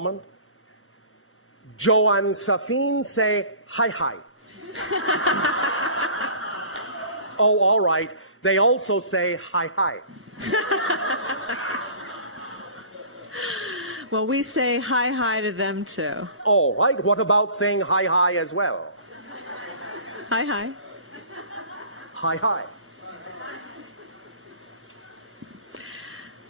moment. Joe and Safine say hi hi. Oh, all right. They also say hi hi. Well, we say hi hi to them too. All right. What about saying hi hi as well? Hi hi. Hi hi.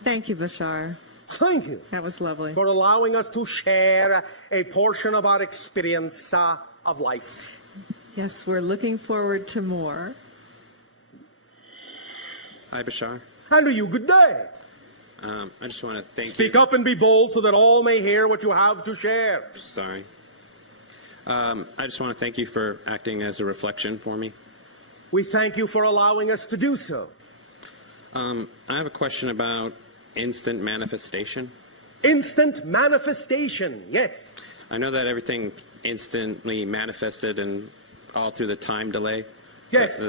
Thank you, Bashar. Thank you That was lovely. for allowing us to share a portion of our experience of life. Yes, we're looking forward to more. Hi, Bashar. And to you, good day. I just want to thank Speak you. up and be bold so that all may hear what you have to share. Sorry. I just want to thank you for acting as a reflection for me. We thank you for allowing us to do so. I have a question about instant manifestation. Instant manifestation, yes. I know that everything instantly manifested and all through the time delay. Yes.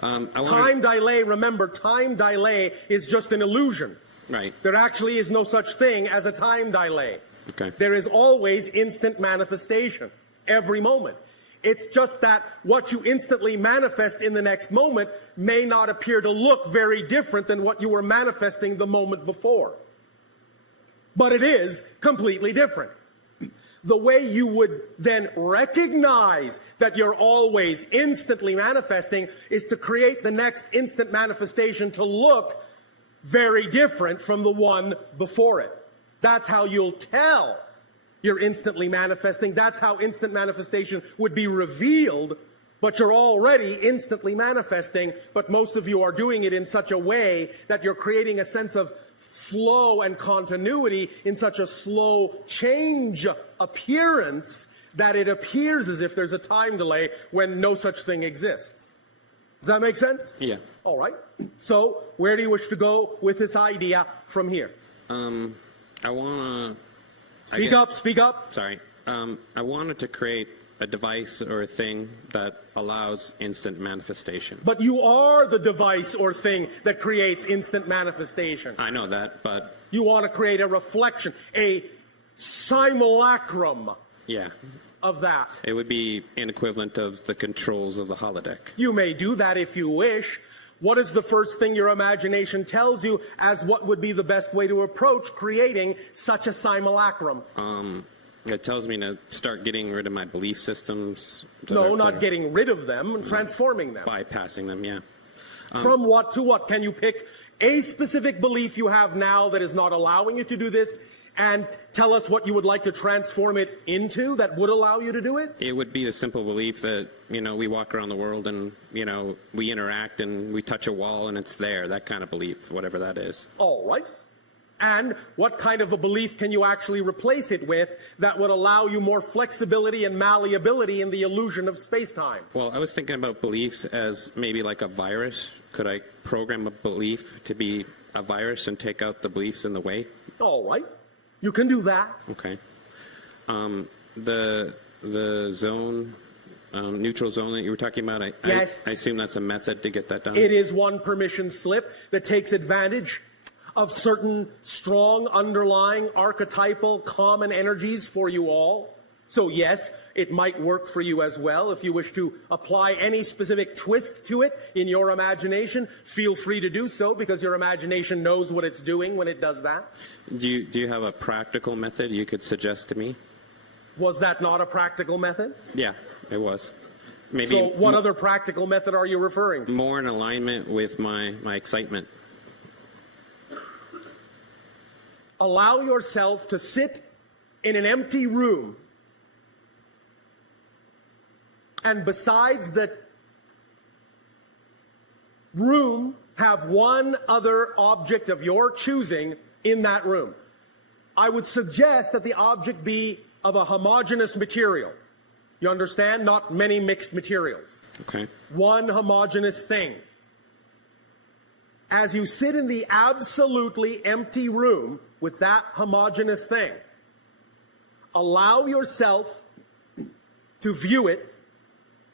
Time delay, remember, time delay is just an illusion. Right. There actually is no such thing as a time delay. Okay. There is always instant manifestation, every moment. It's just that what you instantly manifest in the next moment may not appear to look very different than what you were manifesting the moment before. But it is completely different. The way you would then recognize that you're always instantly manifesting is to create the next instant manifestation to look very different from the one before it. That's how you'll tell you're instantly manifesting. That's how instant manifestation would be revealed, but you're already instantly manifesting, but most of you are doing it in such a way that you're creating a sense of flow and continuity in such a slow change appearance that it appears as if there's a time delay when no such thing exists. Does that make sense? Yeah. All right. So where do you wish to go with this idea from here? I want to... Speak up. Sorry. I wanted to create a device or a thing that allows instant manifestation. But you are the device or thing that creates instant manifestation. I know that, but... You want to create a reflection, a simulacrum Yeah. of that. It would be an equivalent of the controls of the holodeck. You may do that if you wish. What is the first thing your imagination tells you as what would be the best way to approach creating such a simulacrum? It tells me to start getting rid of my belief systems. No, not getting rid of them, transforming them. Bypassing them, yeah. From what to what? Can you pick a specific belief you have now that is not allowing you to do this and tell us what you would like to transform it into that would allow you to do it? It would be the simple belief that, we walk around the world and, we interact and we touch a wall and it's there, that kind of belief, whatever that is. All right. And what kind of a belief can you actually replace it with that would allow you more flexibility and malleability in the illusion of space-time? Well, I was thinking about beliefs as maybe like a virus. Could I program a belief to be a virus and take out the beliefs in the way? All right. You can do that. Okay. The zone, neutral zone that you were talking about, Yes. I assume that's a method to get that done? It is one permission slip that takes advantage of certain strong underlying archetypal common energies for you all. So yes, it might work for you as well. If you wish to apply any specific twist to it in your imagination, feel free to do so because your imagination knows what it's doing when it does that. Do you have a practical method you could suggest to me? Was that not a practical method? Yeah, it was. Maybe So what other practical method are you referring to? more in alignment with my excitement. Allow yourself to sit in an empty room, and besides the room, have one other object of your choosing in that room. I would suggest that the object be of a homogeneous material. You understand? Not many mixed materials. Okay. One homogeneous thing. As you sit in the absolutely empty room with that homogeneous thing, allow yourself to view it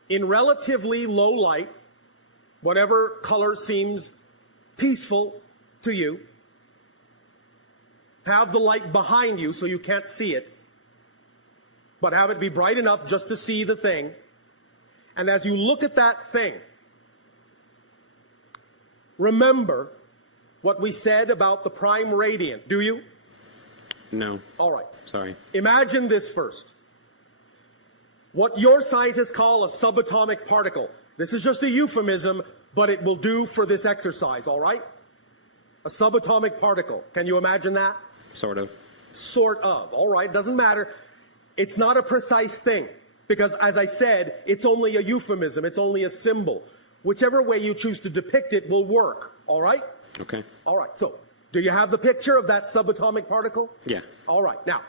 in relatively low light, whatever color seems peaceful to you. have the light behind you so you can't see it, but have it be bright enough just to see the thing. And as you look at that thing, remember what we said about the prime radiant, do you? No. All right. Sorry. Imagine this first. What your scientists call a subatomic particle. This is just a euphemism, but it will do for this exercise, all right? A subatomic particle. Can you imagine that? Sort of. Sort of. All right, doesn't matter. It's not a precise thing because, as I said, it's only a euphemism. It's only a symbol. Whichever way you choose to depict it will work, all right? Okay. All right, so do you have the picture of that subatomic particle? Yeah. All right, now,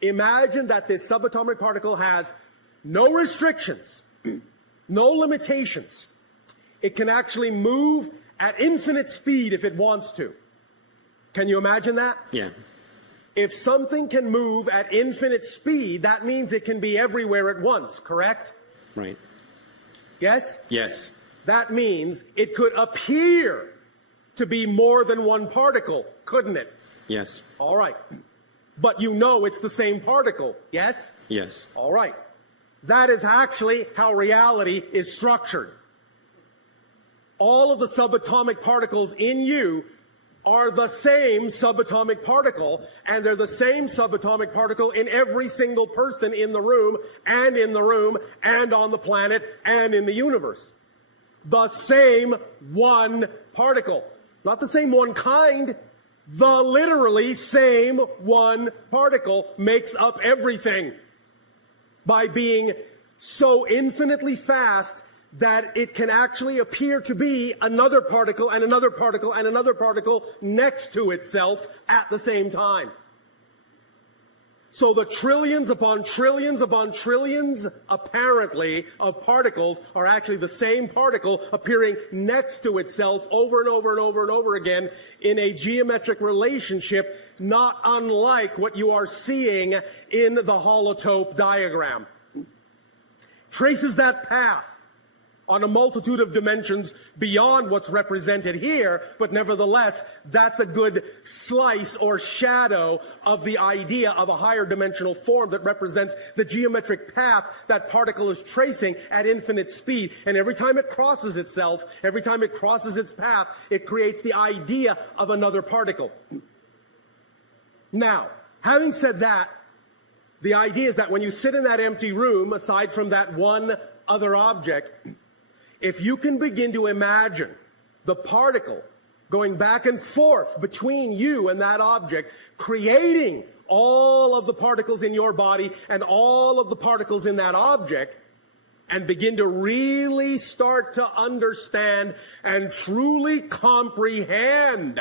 imagine that this subatomic particle has no restrictions, no limitations. It can actually move at infinite speed if it wants to. Can you imagine that? Yeah. If something can move at infinite speed, that means it can be everywhere at once, correct? Right. Yes? Yes. That means it could appear to be more than one particle, couldn't it? Yes. All right. But you know it's the same particle, yes? Yes. All right. That is actually how reality is structured. All of the subatomic particles in you are the same subatomic particle, and they're the same subatomic particle in every single person in the room, and on the planet, and in the universe. The same one particle. Not the same one kind. The literally same one particle makes up everything by being so infinitely fast that it can actually appear to be another particle and another particle and another particle next to itself at the same time. So the trillions upon trillions upon trillions, apparently, of particles are actually the same particle appearing next to itself over and over and over and over again in a geometric relationship not unlike what you are seeing in the holotope diagram. Traces that path on a multitude of dimensions beyond what's represented here, but nevertheless, that's a good slice or shadow of the idea of a higher dimensional form that represents the geometric path that particle is tracing at infinite speed. And every time it crosses itself, every time it crosses its path, it creates the idea of another particle. Now, having said that, the idea is that when you sit in that empty room, aside from that one other object, if you can begin to imagine the particle going back and forth between you and that object, creating all of the particles in your body and all of the particles in that object, and begin to really start to understand and truly comprehend,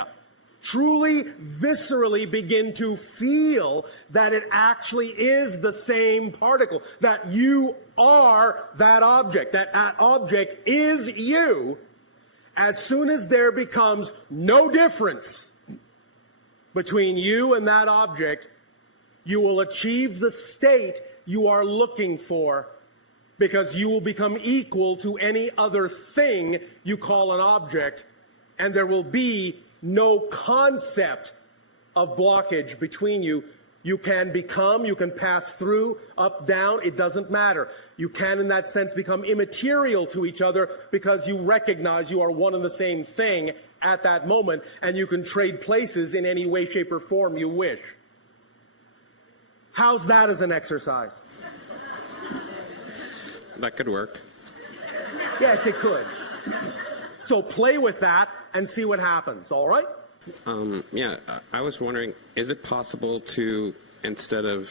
truly viscerally begin to feel that it actually is the same particle, that you are that object, that object is you. As soon as there becomes no difference between you and that object, you will achieve the state you are looking for, because you will become equal to any other thing you call an object, and there will be no concept of blockage between you. You can become, you can pass through, up, down, it doesn't matter. You can, in that sense, become immaterial to each other because you recognize you are one and the same thing at that moment, and you can trade places in any way, shape, or form you wish. How's that as an exercise? That could work. Yes, it could. So play with that and see what happens, all right? Yeah, I was wondering, is it possible to, instead of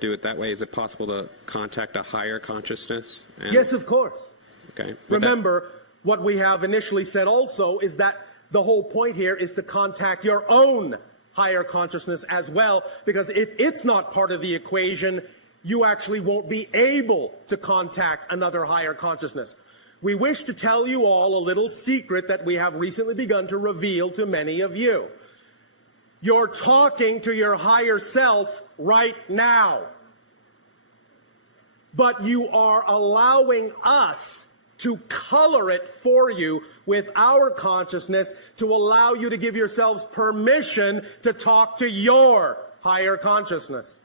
do it that way, is it possible to contact a higher consciousness? Yes, of course. Okay. Remember, what we have initially said also is that the whole point here is to contact your own higher consciousness as well, because if it's not part of the equation, you actually won't be able to contact another higher consciousness. We wish to tell you all a little secret that we have recently begun to reveal to many of you. You're talking to your higher self right now. But you are allowing us to color it for you with our consciousness to allow you to give yourselves permission to talk to your higher consciousness.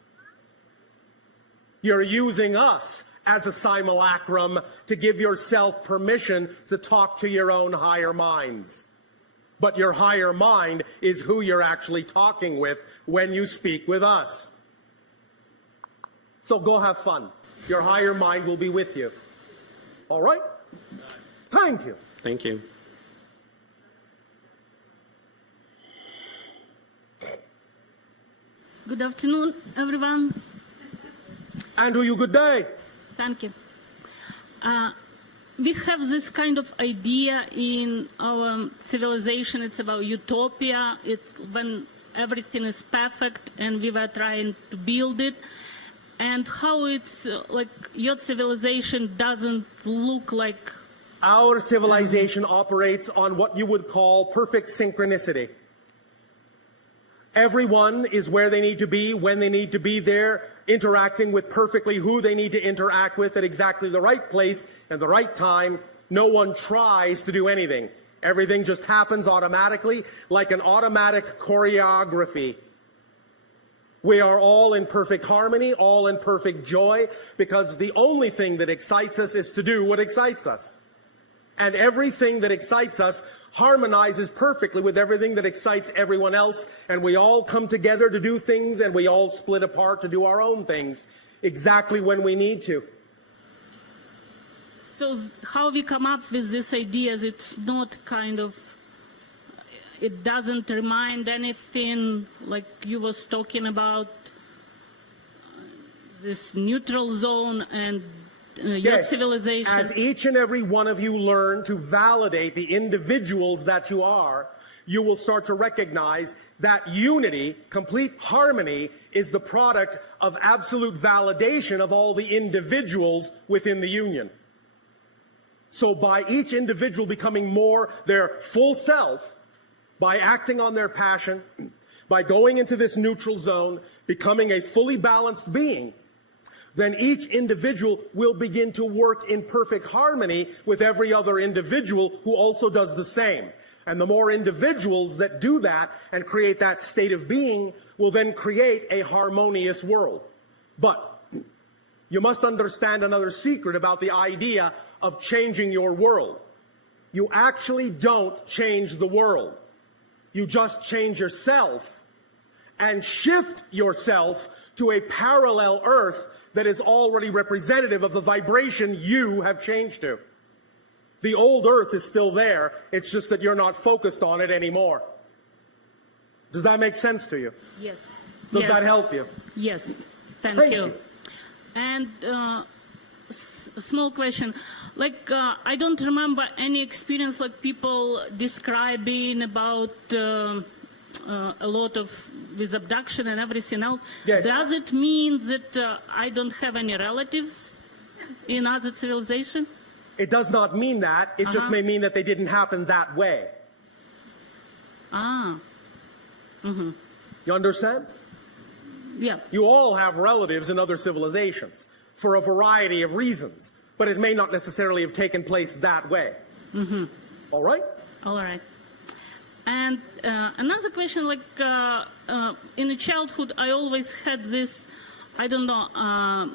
You're using us as a simulacrum to give yourself permission to talk to your own higher minds. But your higher mind is who you're actually talking with when you speak with us. So go have fun. Your higher mind will be with you. All right? Thank you. Thank you. Good afternoon, everyone. Andrew, you good day. Thank you. We have this kind of idea in our civilization. It's about utopia. It's when everything is perfect and we were trying to build it. And how it's like your civilization doesn't look like... Our civilization operates on what you would call perfect synchronicity. Everyone is where they need to be, when they need to be there, interacting with perfectly who they need to interact with at exactly the right place and the right time. No one tries to do anything. Everything just happens automatically, like an automatic choreography. We are all in perfect harmony, all in perfect joy, because the only thing that excites us is to do what excites us. And everything that excites us harmonizes perfectly with everything that excites everyone else, and we all come together to do things, and we all split apart to do our own things, exactly when we need to. So how we come up with these ideas, it's not kind of... It doesn't remind anything like you was talking about this neutral zone and your civilization. As each and every one of you learn to validate the individuals that you are, you will start to recognize that unity, complete harmony, is the product of absolute validation of all the individuals within the union. So by each individual becoming more their full self, by acting on their passion, by going into this neutral zone, becoming a fully balanced being, then each individual will begin to work in perfect harmony with every other individual who also does the same. And the more individuals that do that and create that state of being will then create a harmonious world. But you must understand another secret about the idea of changing your world. You actually don't change the world. You just change yourself and shift yourself to a parallel Earth that is already representative of the vibration you have changed to. The old Earth is still there. It's just that you're not focused on it anymore. Does that make sense to you? Yes. Does that help you? Yes. Thank you. And small question. Like, I don't remember any experience like people describing about a lot of with abduction and everything else. Yes. Does it mean that I don't have any relatives in other civilization? It does not mean that. It just may mean that they didn't happen that way. Ah. Mm-hmm. You understand? Yeah. You all have relatives in other civilizations for a variety of reasons, but it may not necessarily have taken place that way. Mm-hmm. All right? All right. And another question, like in the childhood, I always had this, I don't know,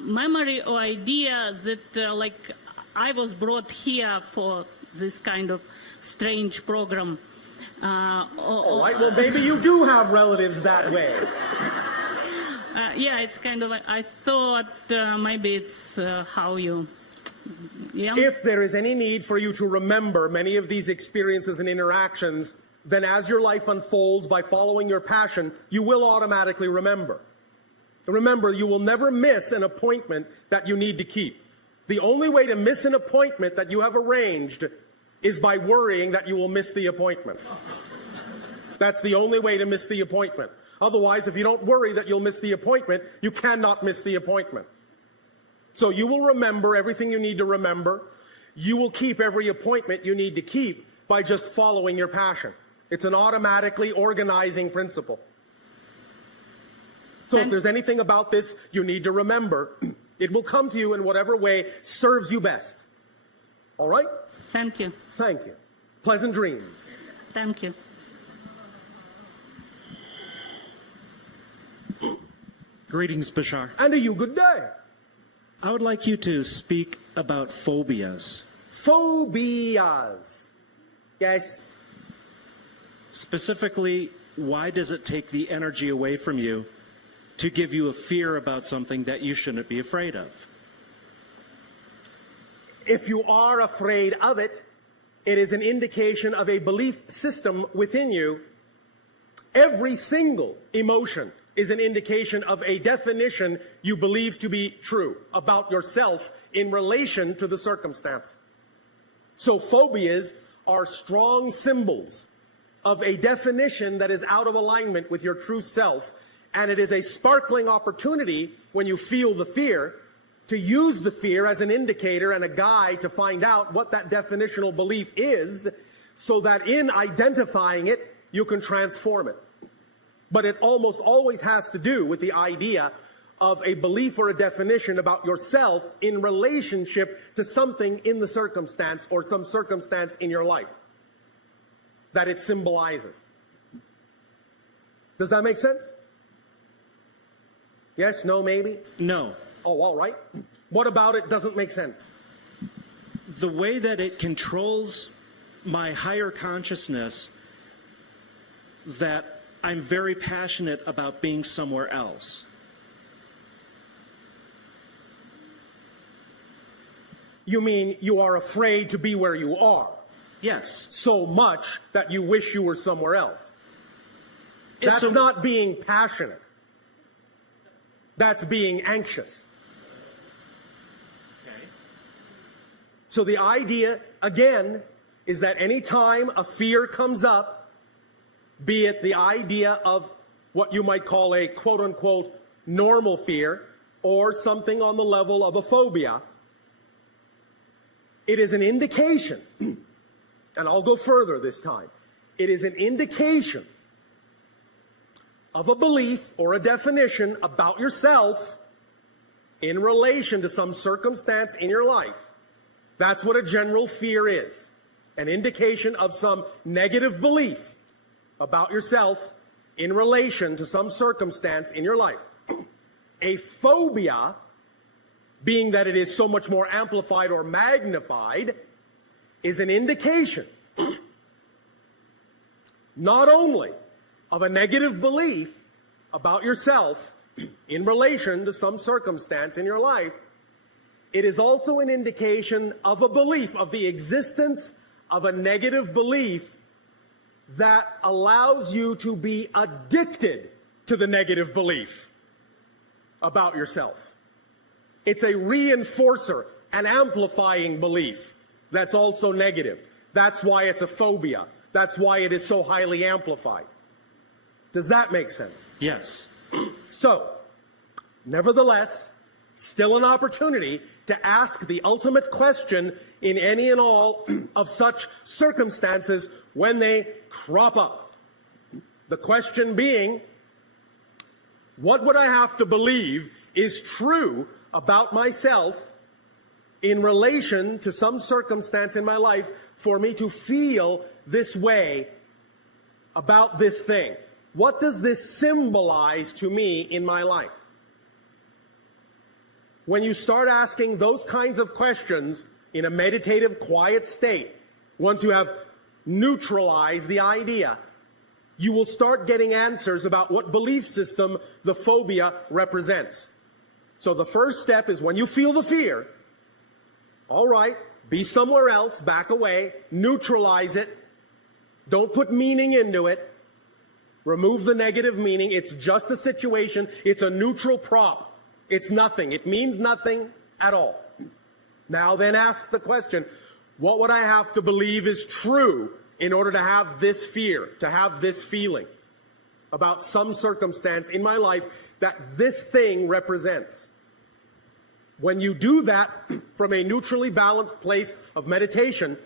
memory or idea that like I was brought here for this kind of strange program. All right, well, maybe you do have relatives that way. Yeah, it's kind of, I thought maybe it's how you, yeah. If there is any need for you to remember many of these experiences and interactions, then as your life unfolds by following your passion, you will automatically remember. Remember, you will never miss an appointment that you need to keep. The only way to miss an appointment that you have arranged is by worrying that you will miss the appointment. That's the only way to miss the appointment. Otherwise, if you don't worry that you'll miss the appointment, you cannot miss the appointment. So you will remember everything you need to remember. You will keep every appointment you need to keep by just following your passion. It's an automatically organizing principle. So if there's anything about this you need to remember, it will come to you in whatever way serves you best. All right? Thank you. Thank you. Pleasant dreams. Thank you. Greetings, Bashar. And to you, good day. I would like you to speak about phobias. Phobias. Yes. Specifically, why does it take the energy away from you to give you a fear about something that you shouldn't be afraid of? If you are afraid of it, it is an indication of a belief system within you. Every single emotion is an indication of a definition you believe to be true about yourself in relation to the circumstance. So phobias are strong symbols of a definition that is out of alignment with your true self, and it is a sparkling opportunity when you feel the fear to use the fear as an indicator and a guide to find out what that definitional belief is, so that in identifying it, you can transform it. But it almost always has to do with the idea of a belief or a definition about yourself in relationship to something in the circumstance or some circumstance in your life that it symbolizes. Does that make sense? Yes, no, maybe? No. Oh, all right. What about it doesn't make sense? The way that it controls my higher consciousness, that I'm very passionate about being somewhere else. You mean you are afraid to be where you are Yes. so much that you wish you were somewhere else? It's That's not being passionate. That's being anxious. Okay. So the idea, again, is that any time a fear comes up, be it the idea of what you might call a quote-unquote normal fear or something on the level of a phobia, it is an indication, and I'll go further this time, it is an indication of a belief or a definition about yourself in relation to some circumstance in your life. That's what a general fear is. An indication of some negative belief about yourself in relation to some circumstance in your life. A phobia, being that it is so much more amplified or magnified, is an indication not only of a negative belief about yourself in relation to some circumstance in your life, it is also an indication of a belief, of the existence of a negative belief that allows you to be addicted to the negative belief about yourself. It's a reinforcer, an amplifying belief that's also negative. That's why it's a phobia. That's why it is so highly amplified. Does that make sense? Yes. So, nevertheless, still an opportunity to ask the ultimate question in any and all of such circumstances when they crop up. The question being, what would I have to believe is true about myself in relation to some circumstance in my life for me to feel this way about this thing? What does this symbolize to me in my life? When you start asking those kinds of questions in a meditative, quiet state, once you have neutralized the idea, you will start getting answers about what belief system the phobia represents. So the first step is when you feel the fear, all right, be somewhere else, back away, neutralize it, don't put meaning into it, remove the negative meaning. It's just a situation. It's a neutral prop. It's nothing. It means nothing at all. Now then ask the question, what would I have to believe is true in order to have this fear, to have this feeling about some circumstance in my life that this thing represents? When you do that from a neutrally balanced place of meditation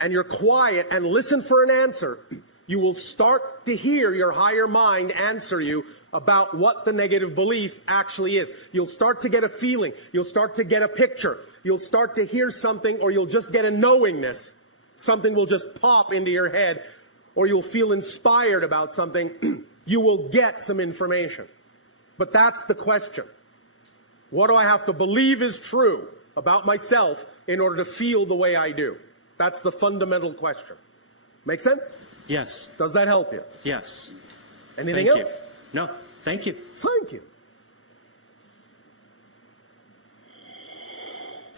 and you're quiet and listen for an answer, you will start to hear your higher mind answer you about what the negative belief actually is. You'll start to get a feeling. You'll start to get a picture. You'll start to hear something, or you'll just get a knowingness. Something will just pop into your head, or you'll feel inspired about something. You will get some information. But that's the question. What do I have to believe is true about myself in order to feel the way I do? That's the fundamental question. Make sense? Yes. Does that help you? Yes. Anything Thank else? you. No, thank you. Thank you.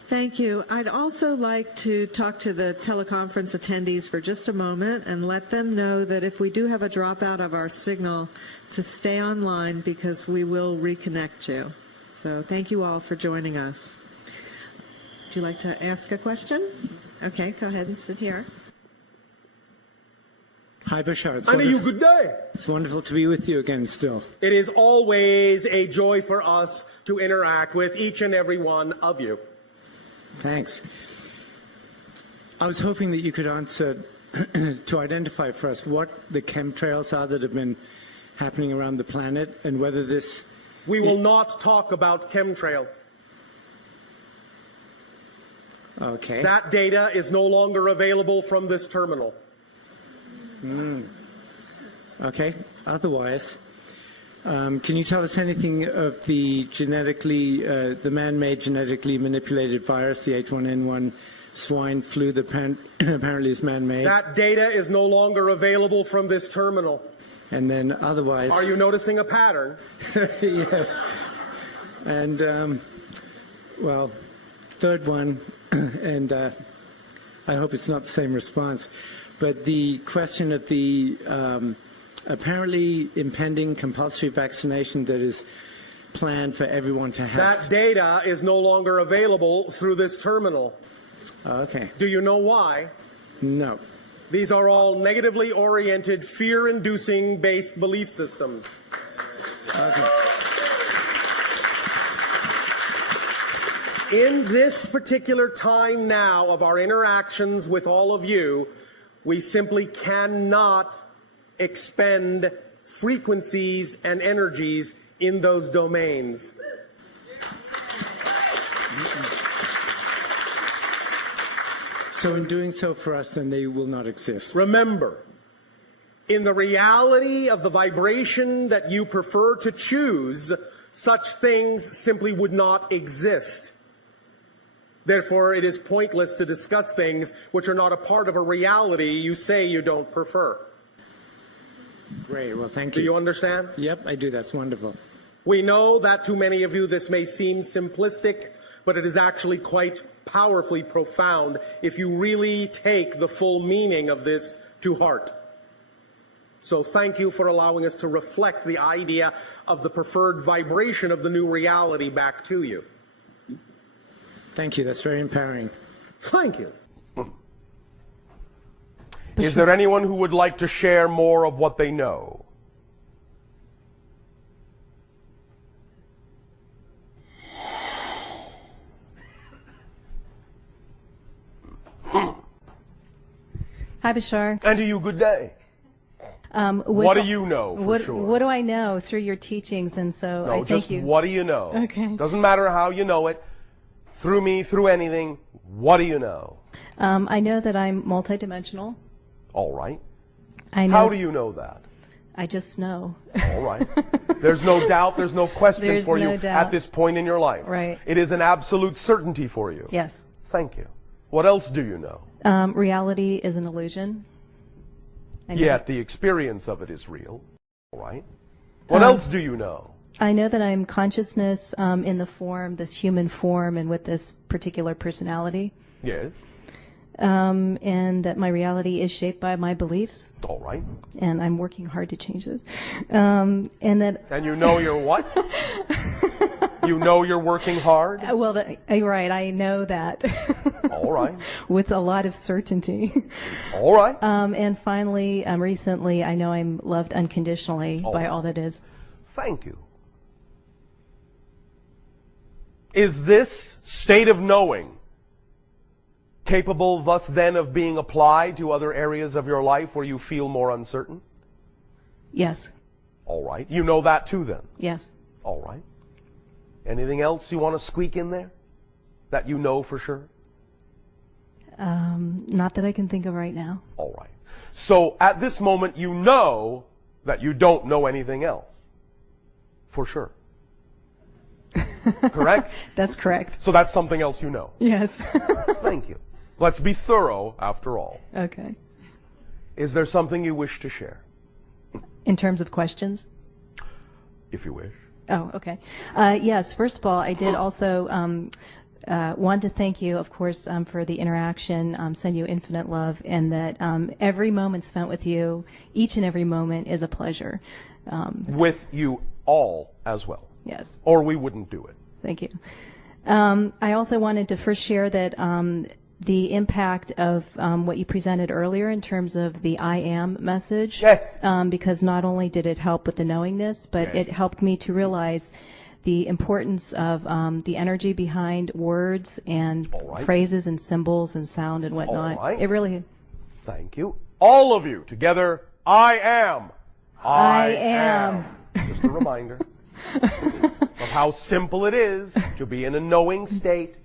Thank you. I'd also like to talk to the teleconference attendees for just a moment and let them know that if we do have a dropout of our signal, to stay online because we will reconnect you. So thank you all for joining us. Would you like to ask a question? Okay, go ahead and sit here. Hi, Bashar. Good day. It's wonderful to be with you again still. It is always a joy for us to interact with each and every one of you. Thanks. I was hoping that you could answer to identify for us what the chemtrails are that have been happening around the planet and whether this... We will not talk about chemtrails. Okay. That data is no longer available from this terminal. Okay. Otherwise, can you tell us anything of the the man-made genetically manipulated virus, the H1N1 swine flu that apparently is man-made? That data is no longer available from this terminal. And then otherwise... Are you noticing a pattern? Yes. And, well, third one, and I hope it's not the same response, but the question of the apparently impending compulsory vaccination that is planned for everyone to have. That data is no longer available through this terminal. Okay. Do you know why? No. These are all negatively oriented, fear-inducing based belief systems. Okay. In this particular time now of our interactions with all of you, we simply cannot expend frequencies and energies in those domains. So in doing so for us, then they will not exist. Remember, in the reality of the vibration that you prefer to choose, such things simply would not exist. Therefore, it is pointless to discuss things which are not a part of a reality you say you don't prefer. Great. Well, thank Do you. you understand? Yep, I do. That's wonderful. We know that to many of you this may seem simplistic, but it is actually quite powerfully profound if you really take the full meaning of this to heart. So thank you for allowing us to reflect the idea of the preferred vibration of the new reality back to you. Thank you. That's very empowering. Thank you. Is there anyone who would like to share more of what they know? Hi, Bashar. And to you, good day. What do you know for sure? What do I know through your teachings? And so I thank you. What do you know? Okay. Doesn't matter how you know it. Through me, through anything. What do you know? I know that I'm multidimensional. All right. I know. How do you know that? I just know. All right. There's no doubt, there's no question There's for no you doubt. at this point in your life. Right. It is an absolute certainty for you. Yes. Thank you. What else do you know? Reality is an illusion. I know. Yet the experience of it is real. All right. What else do you know? I know that I'm consciousness in the form, this human form, and with this particular personality. Yes. And that my reality is shaped by my beliefs. All right. And I'm working hard to change this. And that. And you know you're what? You know you're working hard? Well, right. I know that. All right. With a lot of certainty. All right. And finally, recently, I know I'm loved unconditionally by all that is. Thank you. Is this state of knowing capable thus then of being applied to other areas of your life where you feel more uncertain? Yes. All right. You know that too then? Yes. All right. Anything else you want to squeak in there that you know for sure? Not that I can think of right now. All right. So at this moment, you know that you don't know anything else. For sure. Correct? That's correct. So that's something else you know. Yes. Thank you. Let's be thorough after all. Okay. Is there something you wish to share? In terms of questions? If you wish. Oh, okay. Yes, first of all, I did also want to thank you, of course, for the interaction, send you infinite love, and that every moment spent with you, each and every moment, is a pleasure. With you all as well. Yes. Or we wouldn't do it. Thank you. I also wanted to first share that the impact of what you presented earlier in terms of the I am message. Yes. Because not only did it help with the knowingness, but Yes. it helped me to realize the importance of the energy behind words and right. phrases and symbols and sound and whatnot. All right. It really. Thank you. All of you together, I am. I am. Just a reminder of how simple it is to be in a knowing state.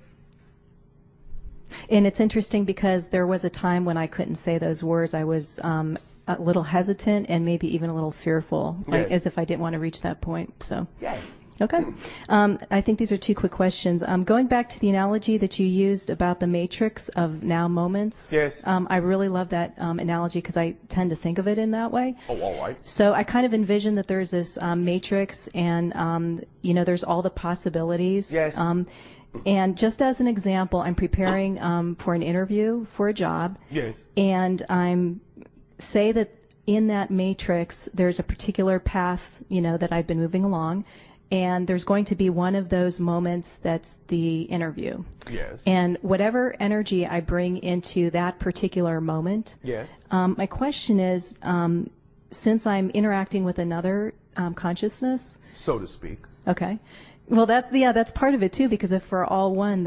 And it's interesting because there was a time when I couldn't say those words. I was a little hesitant and maybe even a little fearful, like, Yes. as if I didn't want to reach that point. So, Yes. okay. I think these are two quick questions. Going back to the analogy that you used about the matrix of now moments. Yes. I really love that analogy because I tend to think of it in that way. Oh, all right. So I kind of envision that there's this matrix and, there's all the possibilities. Yes. And just as an example, I'm preparing for an interview for a job. Yes. And say that in that matrix, there's a particular path, that I've been moving along. And there's going to be one of those moments that's the interview. Yes. And whatever energy I bring into that particular moment, Yes. my question is, since I'm interacting with another consciousness, So to speak. okay. Well, that's part of it too, because if we're all one,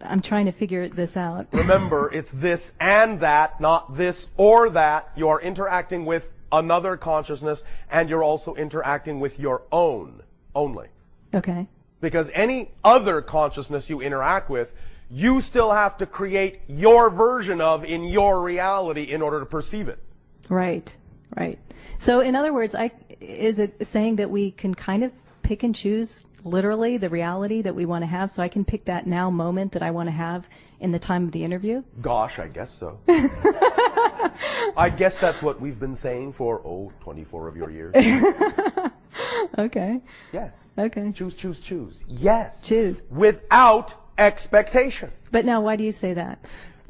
I'm trying to figure this out. Remember, it's this and that, not this or that. You are interacting with another consciousness, and you're also interacting with your own only. Okay. Because any other consciousness you interact with, you still have to create your version of in your reality in order to perceive it. Right. Right. So in other words, is it saying that we can kind of pick and choose literally the reality that we want to have? So I can pick that now moment that I want to have in the time of the interview? Gosh, I guess so. I guess that's what we've been saying for, 24 of your years. Okay. Yes. Okay. Choose, choose, choose. Yes. Choose. Without expectation. But now, why do you say that?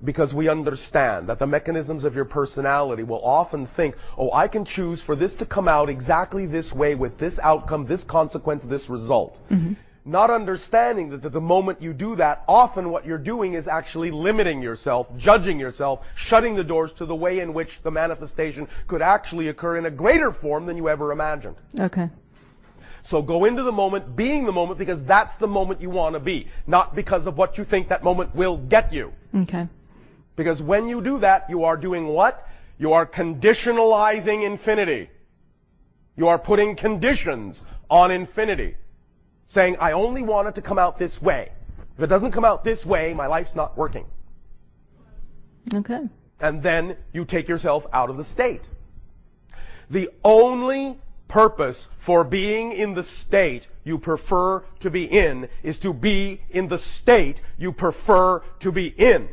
Because we understand that the mechanisms of your personality will often think, I can choose for this to come out exactly this way with this outcome, this consequence, this result. Mm-hmm. Not understanding that the moment you do that, often what you're doing is actually limiting yourself, judging yourself, shutting the doors to the way in which the manifestation could actually occur in a greater form than you ever imagined. Okay. So go into the moment, being the moment, because that's the moment you want to be, not because of what you think that moment will get you. Okay. Because when you do that, you are doing what? You are conditionalizing infinity. You are putting conditions on infinity. Saying, I only want it to come out this way. If it doesn't come out this way, my life's not working. Okay. And then you take yourself out of the state. The only purpose for being in the state you prefer to be in is to be in the state you prefer to be in.